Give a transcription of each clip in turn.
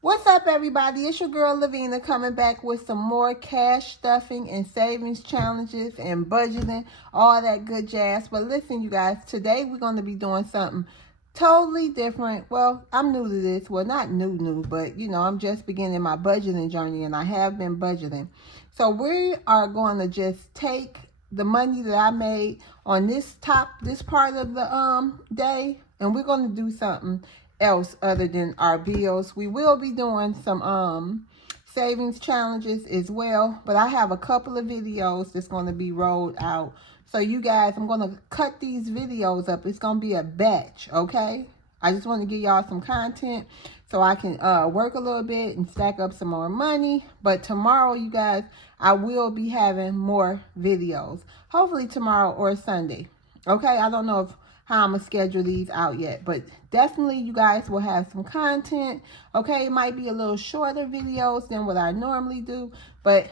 What's up, everybody? It's your girl Lavina coming back with some more cash stuffing and savings challenges and budgeting, all that good jazz. But listen, you guys, today we're going to be doing something totally different. Well, I'm new to this. Well, not new, but I'm just beginning my budgeting journey, and I have been budgeting. So we are going to just take the money that I made on this part of the day, and we're going to do something else other than our bills. We will be doing some savings challenges as well, but I have a couple of videos that's going to be rolled out. So you guys, I'm going to cut these videos up. It's going to be a batch, okay? I just want to give y'all some content so I can work a little bit and stack up some more money. But tomorrow, you guys, I will be having more videos. Hopefully tomorrow or Sunday. Okay, I don't know how I'm going to schedule these out yet. But definitely you guys will have some content. Okay, it might be a little shorter videos than what I normally do. But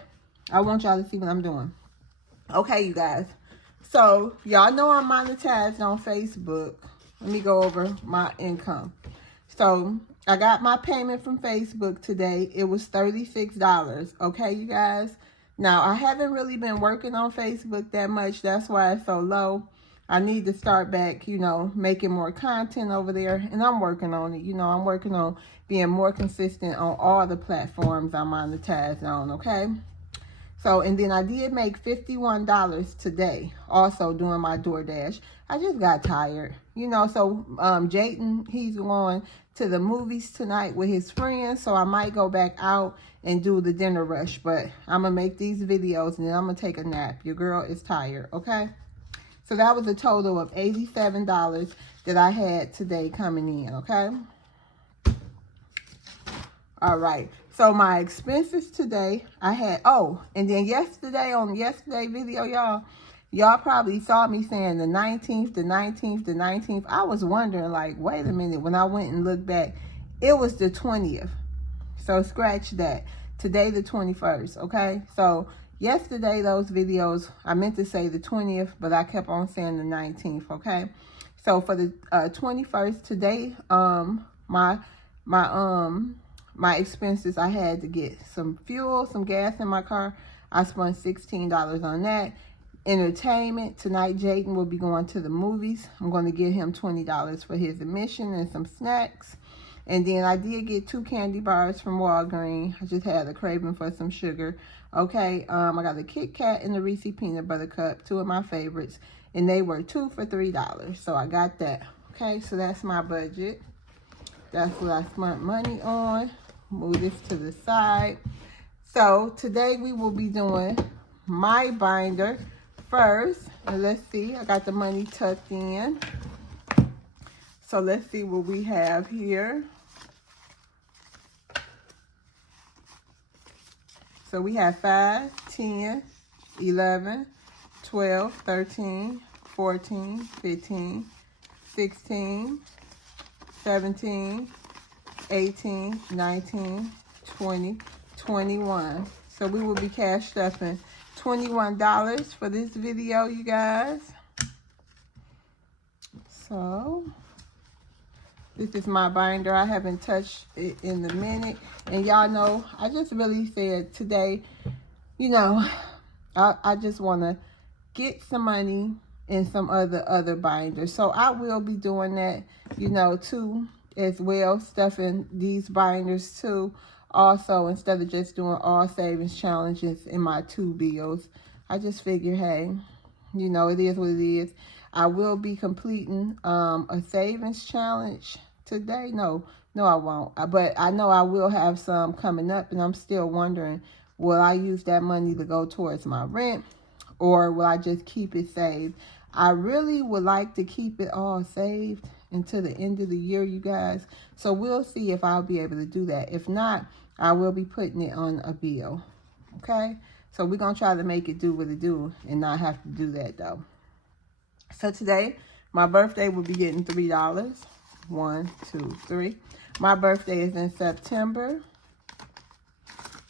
I want y'all to see what I'm doing. Okay, you guys. So, y'all know I'm monetized on Facebook. Let me go over my income. So, I got my payment from Facebook today. It was $36. Okay, you guys? Now, I haven't really been working on Facebook that much. That's why it's so low. I need to start back, making more content over there. And I'm working on it. I'm working on being more consistent on all the platforms I'm monetized on, okay? So, and then I did make $51 today, also doing my DoorDash. I just got tired, so Jayden, he's going to the movies tonight with his friends, so I might go back out and do the dinner rush, but I'm going to make these videos and then I'm going to take a nap. Your girl is tired, okay? So that was a total of $87 that I had today coming in, okay? All right. So my expenses today, I had, and then yesterday, on yesterday's video, y'all probably saw me saying the 19th, the 19th, the 19th. I was wondering, like, wait a minute. When I went and looked back, it was the 20th. So scratch that. Today, the 21st, okay? So yesterday, those videos, I meant to say the 20th, but I kept on saying the 19th, okay? So for the 21st, today, my expenses, I had to get some fuel, some gas in my car. I spent $16 on that. Entertainment, tonight Jayden will be going to the movies. I'm going to give him $20 for his admission and some snacks. And then I did get 2 candy bars from Walgreens. I just had a craving for some sugar. Okay, I got a Kit Kat and the Reese Peanut Butter Cup, 2 of my favorites. And they were 2 for $3. So I got that. Okay, so that's my budget. That's what I spent money on. Move this to the side. So today we will be doing my binder first. And let's see, I got the money tucked in. So let's see what we have here. So we have 5, 10, 11, 12, 13, 14, 15, 16, 17, 18, 19, 20, 21. So we will be cash stuffing $21 for this video, you guys. So this is my binder. I haven't touched it in a minute. And y'all know, I just really said today, I just want to get some money in some other binders. So I will be doing that, too, as well, stuffing these binders too. Also, instead of just doing all savings challenges in my 2 bills, I just figure, hey, it is what it is. I will be completing a savings challenge today. No, I won't. But I know I will have some coming up, and I'm still wondering, will I use that money to go towards my rent, or will I just keep it saved? I really would like to keep it all saved until the end of the year, you guys. So we'll see if I'll be able to do that. If not, I will be putting it on a bill. Okay? So we're going to try to make it do what it do and not have to do that, though. So today, my birthday will be getting $3. 1, 2, 3. My birthday is in September.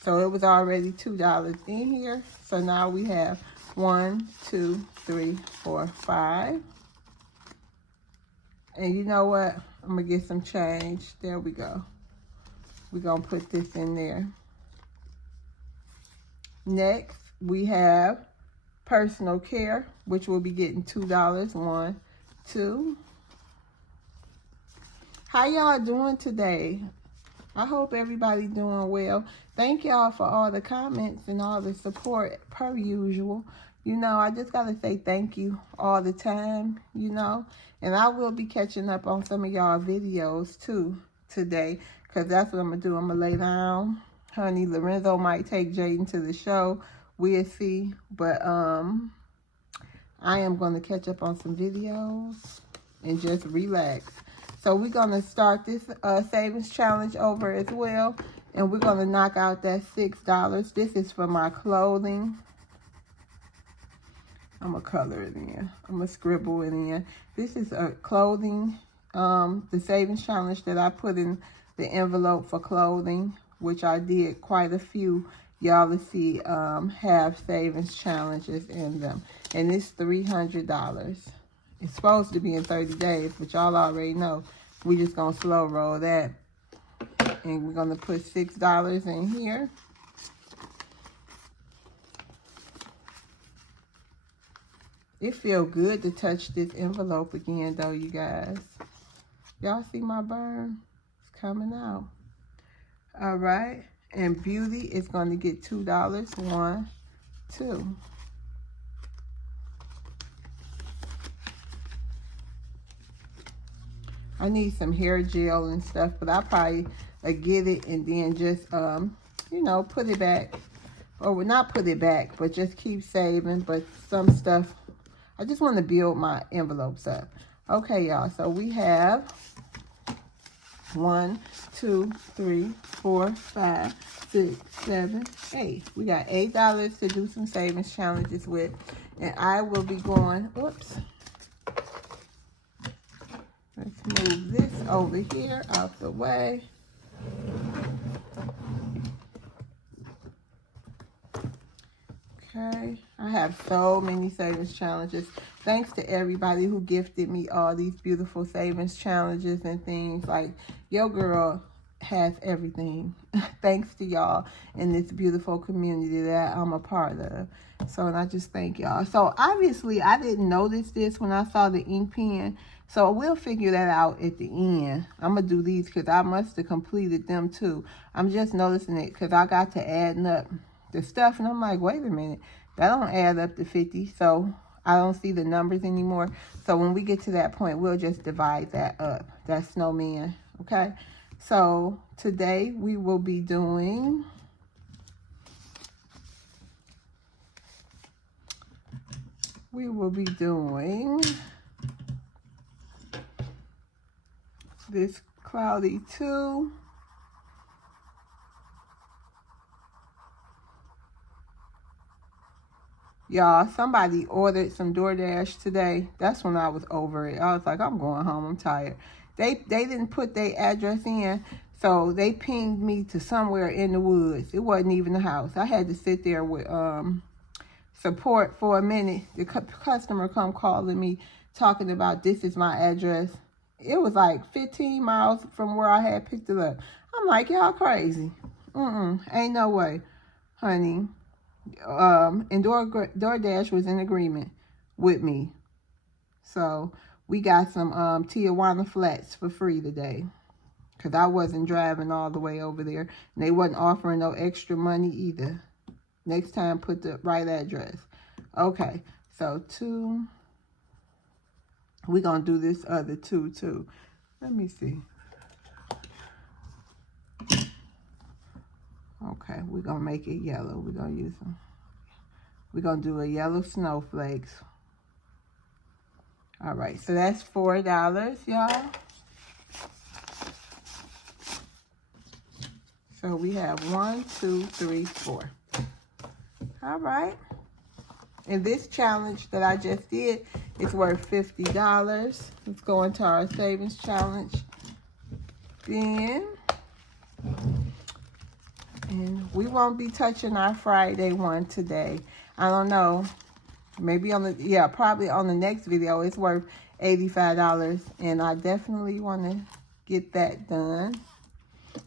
So it was already $2 in here. So now we have 1, 2, 3, 4, 5. And you know what? I'm going to get some change. There we go. We're going to put this in there. Next, we have personal care, which will be getting $2. 1, 2. How y'all doing today? I hope everybody doing well. Thank y'all for all the comments and all the support per usual. You know, I just got to say thank you all the time, you know. And I will be catching up on some of y'all videos too today, because that's what I'm going to do. I'm going to lay down. Honey, Lorenzo might take Jaden to the show. We'll see. But I am going to catch up on some videos and just relax. So we're going to start this savings challenge over as well. And we're going to knock out that $6. This is for my clothing. I'm going to color it in. I'm going to scribble it in. This is a clothing, the savings challenge that I put in the envelope for clothing, which I did quite a few. Y'all will see have savings challenges in them. And it's $300. It's supposed to be in 30 days, but y'all already know. We just going to slow roll that. And we're going to put $6 in here. It feels good to touch this envelope again, though, you guys. Y'all see my burn? It's coming out. All right. And beauty is going to get $2. 1, 2. I need some hair gel and stuff, but I'll probably get it and then just, you know, put it back. Or not put it back, but just keep saving. But some stuff, I just want to build my envelopes up. Okay, y'all. So we have 1, 2, 3, 4, 5, 6, 7, 8. We got $8 to do some savings challenges with. And I will be going, oops. Let's move this over here out the way. Okay, I have so many savings challenges. Thanks to everybody who gifted me all these beautiful savings challenges and things. Like, your girl has everything. Thanks to y'all in this beautiful community that I'm a part of. So, and I just thank y'all. So, obviously, I didn't notice this when I saw the ink pen. So, we'll figure that out at the end. I'm going to do these because I must have completed them too. I'm just noticing it because I got to adding up the stuff. And I'm like, wait a minute. That don't add up to 50. So, I don't see the numbers anymore. So, when we get to that point, we'll just divide that up. That snowman. Okay. So, today we will be doing this cloudy 2. Y'all, somebody ordered some DoorDash today. That's when I was over it. I was like, I'm going home. I'm tired. They didn't put their address in, so they pinged me to somewhere in the woods. It wasn't even the house. I had to sit there with support for a minute. The customer come calling me, talking about this is my address. It was like 15 miles from where I had picked it up. I'm like, y'all crazy. Ain't no way, honey. And DoorDash was in agreement with me. So we got some Tijuana flats for free today. Because I wasn't driving all the way over there. And they wasn't offering no extra money either. Next time, put the right address. Okay. So 2. We're going to do this other 2 too. Let me see. Okay. We're going to make it yellow. We're going to use them. We're going to do a yellow snowflakes. All right. So that's $4, y'all. So we have 1, 2, 3, 4. All right. And this challenge that I just did is worth $50. Let's go into our savings challenge. Then, and we won't be touching our Friday one today. I don't know. Maybe on the, probably on the next video. It's worth $85. And I definitely want to get that done.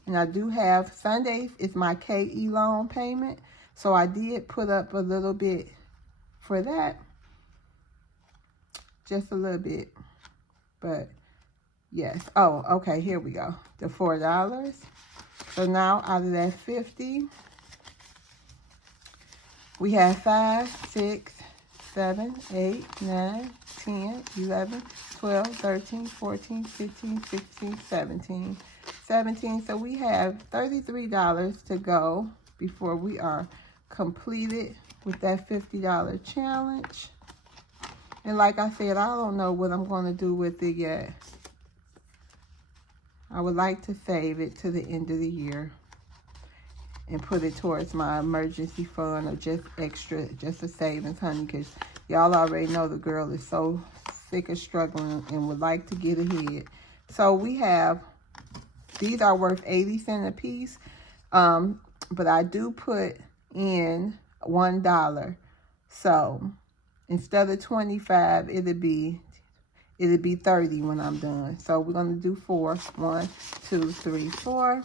And I do have, Sundays is my KE loan payment. So I did put up a little bit for that. Just a little bit. But yes. Oh, okay, here we go. The $4. So now out of that 50, we have 5, 6, 7, 8, 9, 10, 11, 12, 13, 14, 15, 16, 17. 17. So we have $33 to go before we are completed with that $50 challenge. And like I said, I don't know what I'm going to do with it yet. I would like to save it to the end of the year and put it towards my emergency fund or just extra, just a savings, honey, because y'all already know the girl is so sick of struggling and would like to get ahead. So we have, these are worth 80 cents a piece, but I do put in $1. So instead of 25, it'll be 30 when I'm done. So we're gonna do 4. 1, 2, 3, 4.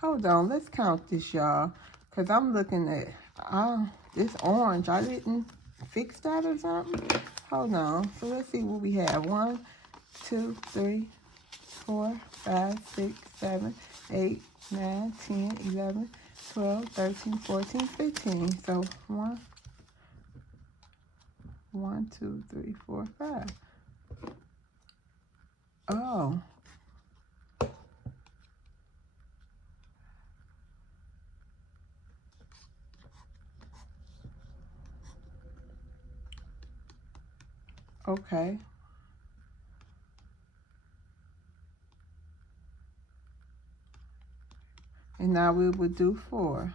Hold on, let's count this, y'all, because I'm looking at this orange. I didn't fix that or something. Hold on. So let's see what we have. 1, 2, 3, 4, 5, 6, 7, 8, 9, 10, 11, 12, 13, 14, 15. So 1, 2, 3, 4, 5. Oh. Okay. And now we will do 4.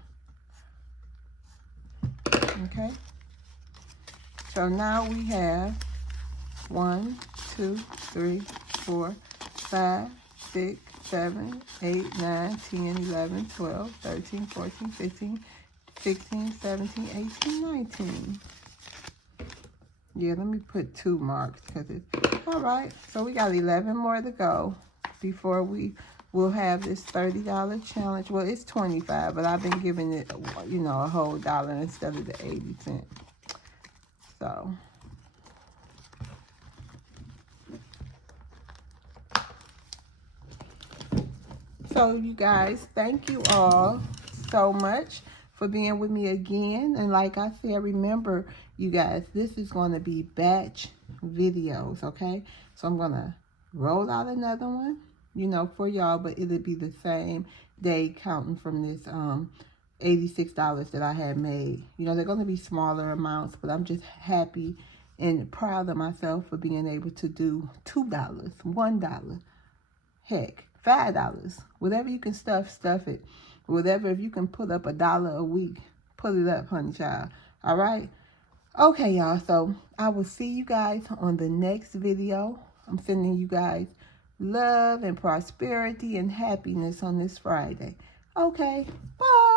Okay. So now we have 1, 2, 3, 4, 5, 6, 7, 8, 9, 10, 11, 12, 13, 14, 15, 16, 17, 18, 19. Yeah, let me put 2 marks because it's all right. So we got 11 more to go before we will have this $30 challenge. Well, it's 25, but I've been giving it, you know, a whole dollar instead of the 80 cents. So you guys, thank you all so much for being with me again. And like I said, remember, you guys, this is going to be batch videos, okay? So I'm going to roll out another one, you know, for y'all, but it'll be the same day counting from this $86 that I had made. You know, they're going to be smaller amounts, but I'm just happy and proud of myself for being able to do $2, $1, heck, $5. Whatever you can stuff it. Whatever, if you can put up $1 a week, put it up, honey child. All right? Okay, y'all. So I will see you guys on the next video. I'm sending you guys love and prosperity and happiness on this Friday. Okay. Bye.